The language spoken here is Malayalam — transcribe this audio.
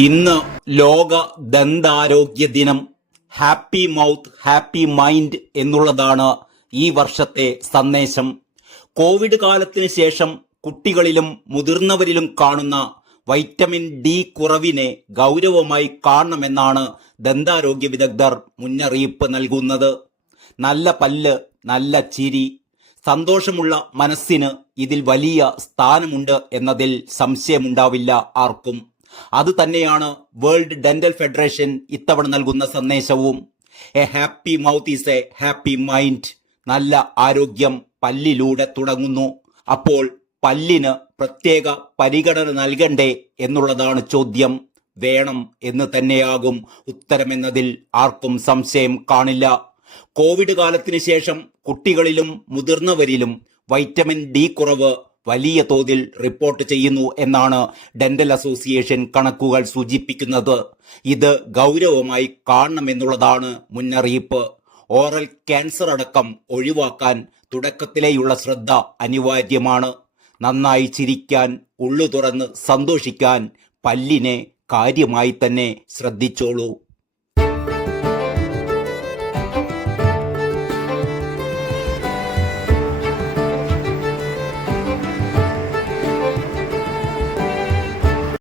ഇന്ന് ലോക ദന്താരോഗ്യ ദിനം. ഹാപ്പി മൗത്ത് ഹാപ്പി മൈൻഡ് എന്നുള്ളതാണ് ഈ വർഷത്തെ സന്ദേശം. കോവിഡ് കാലത്തിന് ശേഷം കുട്ടികളിലും മുതിർന്നവരിലും കാണുന്ന വൈറ്റമിൻ ഡി കുറവിനെ ഗൗരവമായി കാണണമെന്നാണ് ദന്താരോഗ്യ വിദഗ്ധർ മുന്നറിയിപ്പ് നൽകുന്നത്. നല്ല പല്ല്, നല്ല ചിരി, സന്തോഷമുള്ള മനസ്സിന് ഇതിൽ വലിയ സ്ഥാനമുണ്ട് എന്നതിൽ സംശയമുണ്ടാവില്ല ആർക്കും. അതുതന്നെയാണ് വേൾഡ് ഡെന്റൽ ഫെഡറേഷൻ ഇത്തവണ നൽകുന്ന സന്ദേശവും. A happy mouth is A happy mind. നല്ല ആരോഗ്യം പല്ലിലൂടെ തുടങ്ങുന്നു. അപ്പോൾ പല്ലിന് പ്രത്യേക പരിഗണന നൽകണ്ടേ എന്നുള്ളതാണ് ചോദ്യം. വേണം എന്ന് തന്നെയാകും ഉത്തരമെന്നതിൽ ആർക്കും സംശയം കാണില്ല. കോവിഡ് കാലത്തിന് ശേഷം കുട്ടികളിലും മുതിർന്നവരിലും വൈറ്റമിൻ ഡി കുറവ് വലിയ തോതിൽ റിപ്പോർട്ട് ചെയ്യുന്നു എന്നാണ് ഡെന്റൽ അസോസിയേഷൻ കണക്കുകൾ സൂചിപ്പിക്കുന്നത്. ഇത് ഗൗരവമായി കാണണമെന്നുള്ളതാണ് മുന്നറിയിപ്പ്. ഓറൽ ക്യാൻസർ അടക്കം ഒഴിവാക്കാൻ തുടക്കത്തിലേയുള്ള ശ്രദ്ധ അനിവാര്യമാണ്. നന്നായി ചിരിക്കാൻ, ഉള്ളു തുറന്ന് സന്തോഷിക്കാൻ പല്ലിനെ കാര്യമായി തന്നെ ശ്രദ്ധിച്ചോളൂ.